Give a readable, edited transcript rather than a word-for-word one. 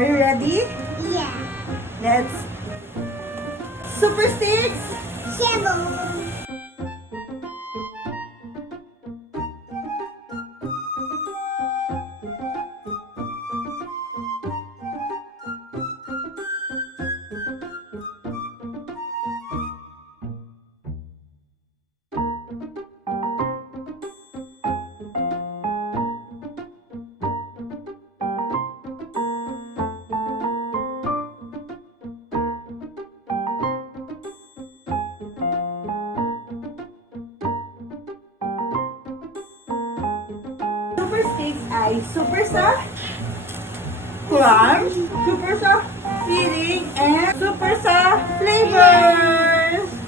Are you ready? Yeah. Let's Superstix Assemble. Superstix ay super sa crunch, super sa feeling, and super sa flavors.